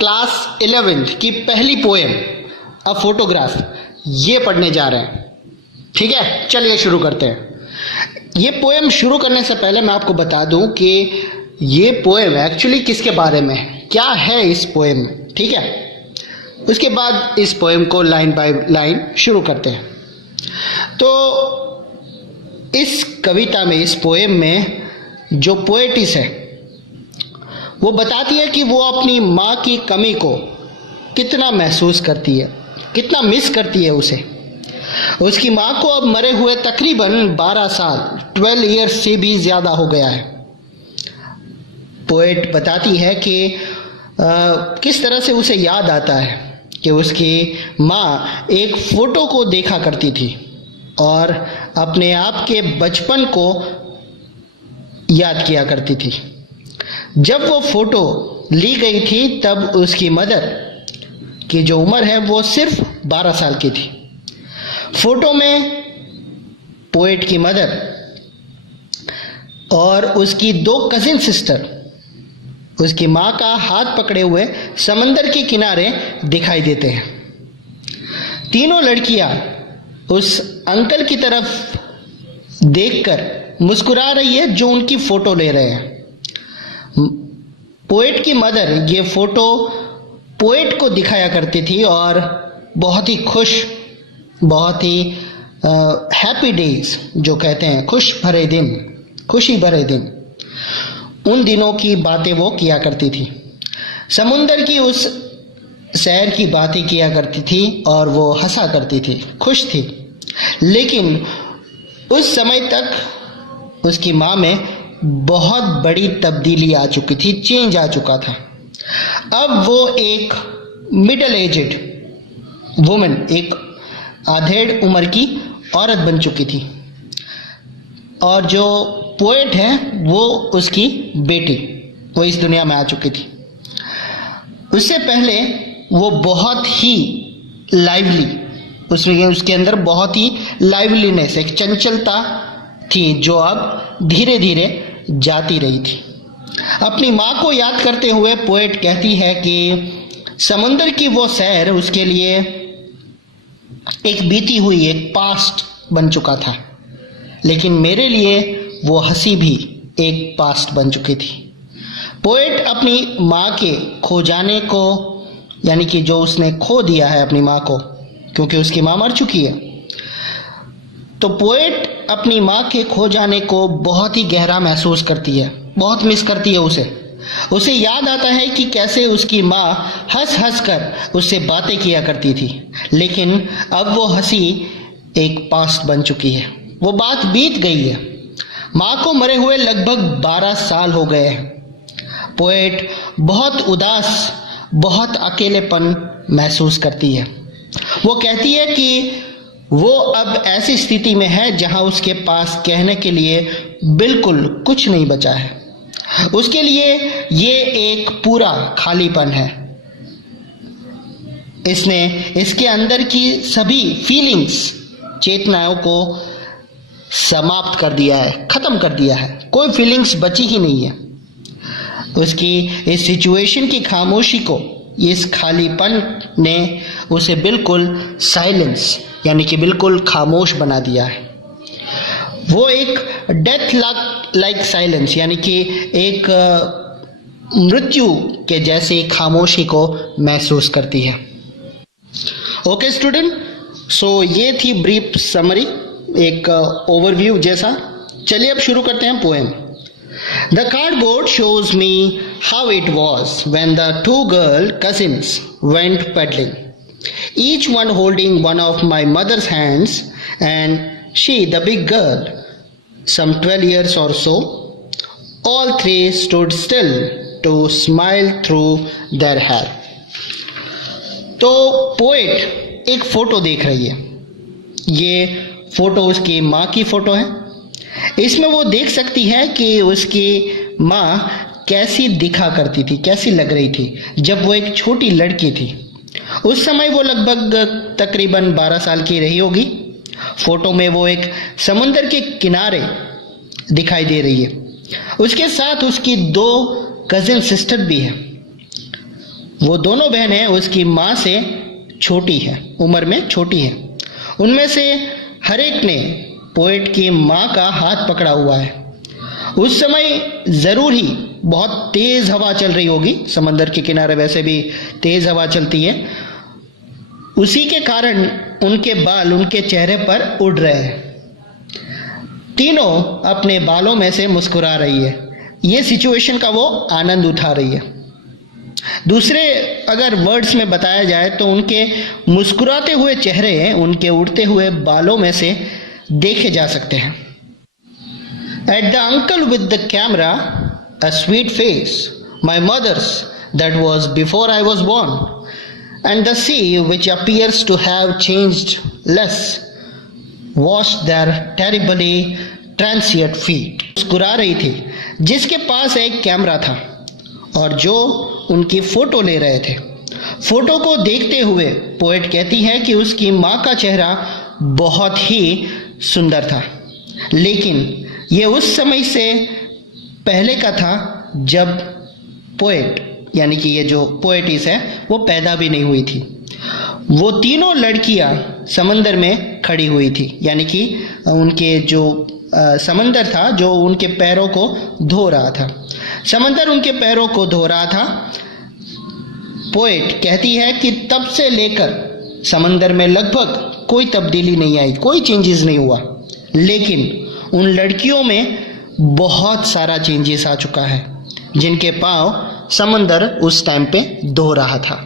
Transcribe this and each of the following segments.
Class 11th की पहली poem a photograph ये पढ़ने जा रहे हैं। ठीक है, चलिए शुरू करते हैं। ये पोएम शुरू करने से पहले मैं आपको बता दूं कि ये पोएम एक्चुअली किसके बारे में है, क्या है इस पोएम में। ठीक है, उसके बाद इस पोएम को लाइन बाय लाइन शुरू करते हैं। तो इस कविता में, इस पोएम में जो पोएटिस है वो बताती है कि वो अपनी माँ की कमी को कितना महसूस करती है, कितना मिस करती है उसे। उसकी माँ को अब मरे हुए तकरीबन 12 साल, 12 ईयर्स से भी ज़्यादा हो गया है। पोएट बताती है कि किस तरह से उसे याद आता है कि उसकी माँ एक फ़ोटो को देखा करती थी और अपने आप के बचपन को याद किया करती थी। जब वो फ़ोटो ली गई थी तब उसकी मदर की जो उम्र है वो सिर्फ 12 साल की थी। फोटो में पोएट की मदर और उसकी 2 कजिन सिस्टर उसकी माँ का हाथ पकड़े हुए समंदर के किनारे दिखाई देते हैं। तीनों लड़कियां उस अंकल की तरफ देखकर मुस्कुरा रही है जो उनकी फोटो ले रहे हैं। पोएट की मदर ये फोटो पोएट को दिखाया करती थी और बहुत ही खुश, बहुत ही हैप्पी डेज जो कहते हैं, खुश भरे दिन, खुशी भरे दिन, उन दिनों की बातें वो किया करती थी। समुंदर की उस सैर की बातें किया करती थी और वो हंसा करती थी, खुश थी। लेकिन उस समय तक उसकी माँ में बहुत बड़ी तब्दीली आ चुकी थी, चेंज आ चुका था। अब वो एक मिडल एजेड वुमन, एक आधेड़ उम्र की औरत बन चुकी थी और जो पोएट है वो उसकी बेटी, वो इस दुनिया में आ चुकी थी। उससे पहले वो बहुत ही लाइवली, उसके अंदर बहुत ही लाइवलीनेस, एक चंचलता थी जो अब धीरे धीरे जाती रही थी। अपनी माँ को याद करते हुए पोएट कहती है कि समुंदर की वो सैर उसके लिए एक बीती हुई, एक पास्ट बन चुका था, लेकिन मेरे लिए वो हंसी भी एक पास्ट बन चुकी थी। पोएट अपनी माँ के खो जाने को, यानी कि जो उसने खो दिया है अपनी माँ को, क्योंकि उसकी माँ मर चुकी है, तो पोएट अपनी माँ के खो जाने को बहुत ही गहरा महसूस करती है, बहुत मिस करती है उसे याद आता है कि कैसे उसकी माँ हंस हंस कर उससे बातें किया करती थी, लेकिन अब वो हंसी एक पास्ट बन चुकी है, वो बात बीत गई है। माँ को मरे हुए लगभग 12 साल हो गए हैं। पोएट बहुत उदास, बहुत अकेलेपन महसूस करती है। वो कहती है कि वो अब ऐसी स्थिति में है जहां उसके पास कहने के लिए बिल्कुल कुछ नहीं बचा है। उसके लिए ये एक पूरा खालीपन है। इसने इसके अंदर की सभी फीलिंग्स, चेतनाओं को समाप्त कर दिया है, खत्म कर दिया है, कोई फीलिंग्स बची ही नहीं है। उसकी इस सिचुएशन की खामोशी को, इस खालीपन ने उसे बिल्कुल साइलेंस, यानी कि बिल्कुल खामोश बना दिया है। वो एक डेथ लाइक साइलेंस, यानी कि एक मृत्यु के जैसे खामोशी को महसूस करती है। ओके स्टूडेंट, सो ये थी ब्रीफ समरी, एक ओवरव्यू जैसा। चलिए अब शुरू करते हैं poem. The cardboard shows me how it was when the 2 girl cousins went paddling, each one holding one of my mother's hands, and she, the big girl, some 12 years or so. All 3 stood still to smile through their hair. तो poet एक photo देख रही है। ये photo उसकी माँ की photo है। इसमें वो देख सकती है कि उसकी माँ कैसी दिखा करती थी, कैसी लग रही थी जब वो एक छोटी लड़की थी। उस समय वो लगभग तकरीबन 12 साल की रही होगी। फोटो में वो एक समुंदर के किनारे दिखाई दे रही है। उसके साथ उसकी 2 कजिन सिस्टर भी है। वो दोनों बहनें उसकी माँ से छोटी हैं, उम्र में छोटी हैं। उनमें से हर एक ने पोएट की माँ का हाथ पकड़ा हुआ है। उस समय जरूर ही बहुत तेज हवा चल रही होगी, समंदर के किनारे वैसे भी तेज हवा चलती है। उसी के कारण उनके बाल उनके चेहरे पर उड़ रहे हैं। तीनों अपने बालों में से मुस्कुरा रही है। ये सिचुएशन का वो आनंद उठा रही है। दूसरे अगर वर्ड्स में बताया जाए तो उनके मुस्कुराते हुए चेहरे उनके उड़ते हुए बालों में से देखे जा सकते हैं। At the uncle with the camera, a sweet face, my mother's, that was before I was born, and the sea, which appears to have changed less, washed their terribly transient feet. मुस्कुरा रही थी जिसके पास एक camera था और जो उनकी photo ले रहे थे। फोटो को देखते हुए पोएट कहती है कि उसकी माँ का चेहरा बहुत ही सुंदर था, लेकिन ये उस समय से पहले का था जब पोएट यानी कि ये जो पोएटिस है वो पैदा भी नहीं हुई थी। वो तीनों लड़कियां समंदर में खड़ी हुई थी, यानी कि उनके जो समंदर था जो उनके पैरों को धो रहा था, समंदर उनके पैरों को धो रहा था। पोएट कहती है कि तब से लेकर समंदर में लगभग कोई तब्दीली नहीं आई, कोई चेंजेस नहीं हुआ, लेकिन उन लड़कियों में बहुत सारा चेंजेस आ चुका है जिनके पांव समंदर उस टाइम पे धो रहा था।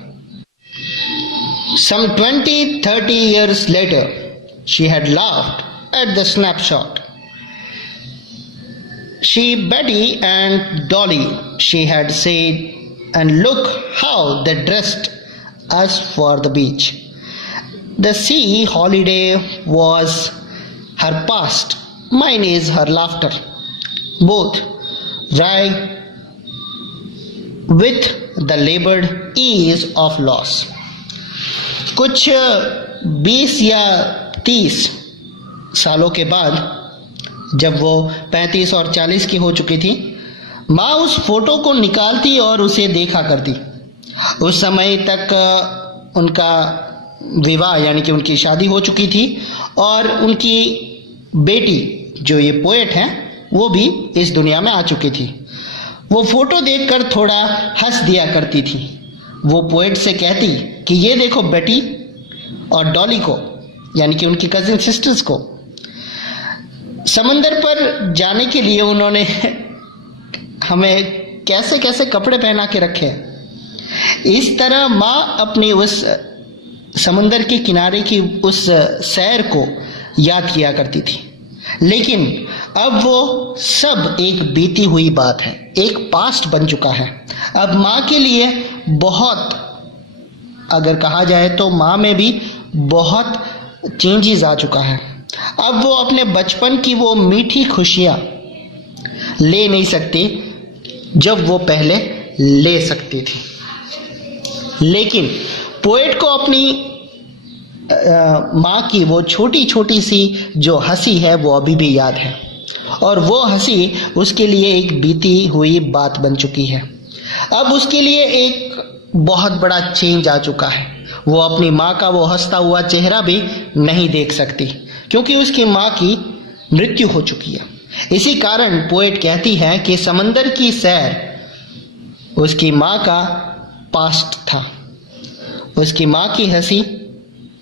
Some 20-30 years later, she had laughed at the snapshot. She, Betty and Dolly, she had said, and look how they dressed us for the beach. The sea holiday was her past. Mine is her laughter. Both ride with the labored ease of loss. कुछ 20 या 30 सालों के बाद जब वो 35 और 40 की हो चुकी थी, माँ उस फोटो को निकालती और उसे देखा करती। उस समय तक उनका विवाह यानी कि उनकी शादी हो चुकी थी और उनकी बेटी जो ये पोएट हैं वो भी इस दुनिया में आ चुकी थी। वो फोटो देखकर थोड़ा हंस दिया करती थी। वो पोएट से कहती कि ये देखो बेटी और डॉली को, यानी कि उनकी कजिन सिस्टर्स को, समंदर पर जाने के लिए उन्होंने हमें कैसे कैसे कपड़े पहना के रखे हैं। इस तरह माँ अपनी उस समंदर के किनारे की उस सैर को याद किया करती थी, लेकिन अब वो सब एक बीती हुई बात है, एक पास्ट बन चुका है। अब माँ के लिए बहुत, अगर कहा जाए तो माँ में भी बहुत चेंजेस आ चुका है। अब वो अपने बचपन की वो मीठी खुशियाँ ले नहीं सकती जब वो पहले ले सकती थी। लेकिन पोएट को अपनी माँ की वो छोटी छोटी सी जो हंसी है वो अभी भी याद है, और वो हंसी उसके लिए एक बीती हुई बात बन चुकी है। अब उसके लिए एक बहुत बड़ा चेंज आ चुका है। वो अपनी माँ का वो हंसता हुआ चेहरा भी नहीं देख सकती क्योंकि उसकी माँ की मृत्यु हो चुकी है। इसी कारण पोएट कहती है कि समंदर की सैर उसकी माँ का पास्ट था, उसकी माँ की हंसी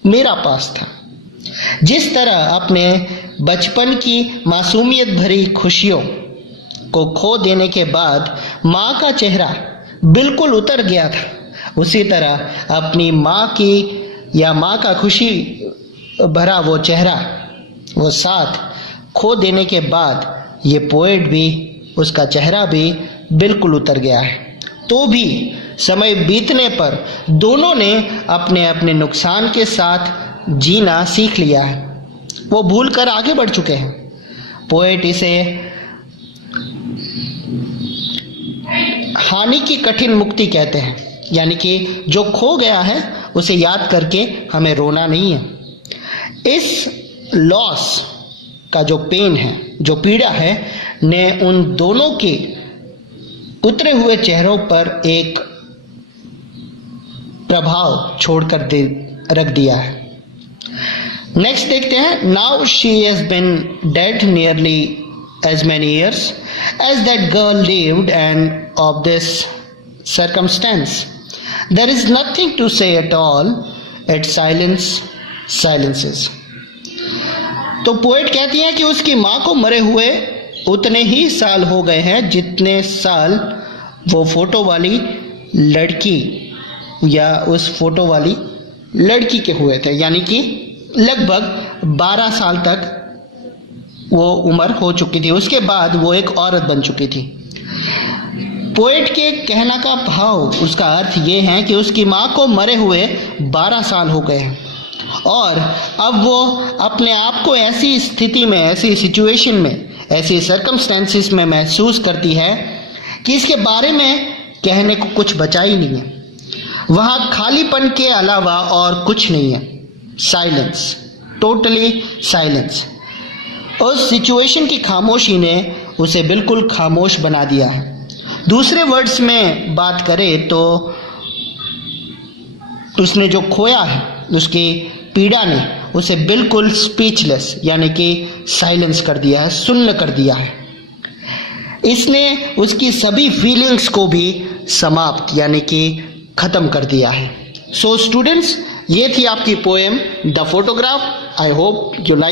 मेरा पास्ट था। जिस तरह अपने बचपन की मासूमियत भरी खुशियों को खो देने के बाद माँ का चेहरा बिल्कुल उतर गया था, उसी तरह अपनी माँ की या माँ का खुशी भरा वो चेहरा, वो साथ खो देने के बाद ये पोएट भी, उसका चेहरा भी बिल्कुल उतर गया है। तो भी समय बीतने पर दोनों ने अपने अपने नुकसान के साथ जीना सीख लिया है। वो भूल कर आगे बढ़ चुके हैं। पोएट इसे हानि की कठिन मुक्ति कहते हैं, यानी कि जो खो गया है उसे याद करके हमें रोना नहीं है। इस लॉस का जो पेन है, जो पीड़ा है, ने उन दोनों के उतरे हुए चेहरों पर एक प्रभाव छोड़कर रख दिया है। नेक्स्ट देखते हैं, now she has been dead nearly as many years as that girl lived, and of this circumstance there is nothing to say at all, it silences. तो पोएट कहती हैं कि उसकी माँ को मरे हुए उतने ही साल हो गए हैं जितने साल वो फोटो वाली लड़की या उस फोटो वाली लड़की के हुए थे, यानी कि लगभग 12 साल तक वो उम्र हो चुकी थी। उसके बाद वो एक औरत बन चुकी थी। पोएट के कहना का भाव, उसका अर्थ ये है कि उसकी माँ को मरे हुए 12 साल हो गए हैं और अब वो अपने आप को ऐसी स्थिति में, ऐसी सिचुएशन में, ऐसी सर्कमस्टेंसेस में महसूस करती है कि इसके बारे में कहने को कुछ बचा ही नहीं है। वहाँ खालीपन के अलावा और कुछ नहीं है। Silence, totally silence. उस सिचुएशन की खामोशी ने उसे बिल्कुल खामोश बना दिया है। दूसरे वर्ड्स में बात करें तो उसने जो खोया है, उसकी पीड़ा ने उसे बिल्कुल स्पीचलेस यानी कि साइलेंस कर दिया है, सुन्न कर दिया है। इसने उसकी सभी फीलिंग्स को भी समाप्त यानी कि खत्म कर दिया है। सो स्टूडेंट्स, ये थी आपकी poem the photograph. I hope you like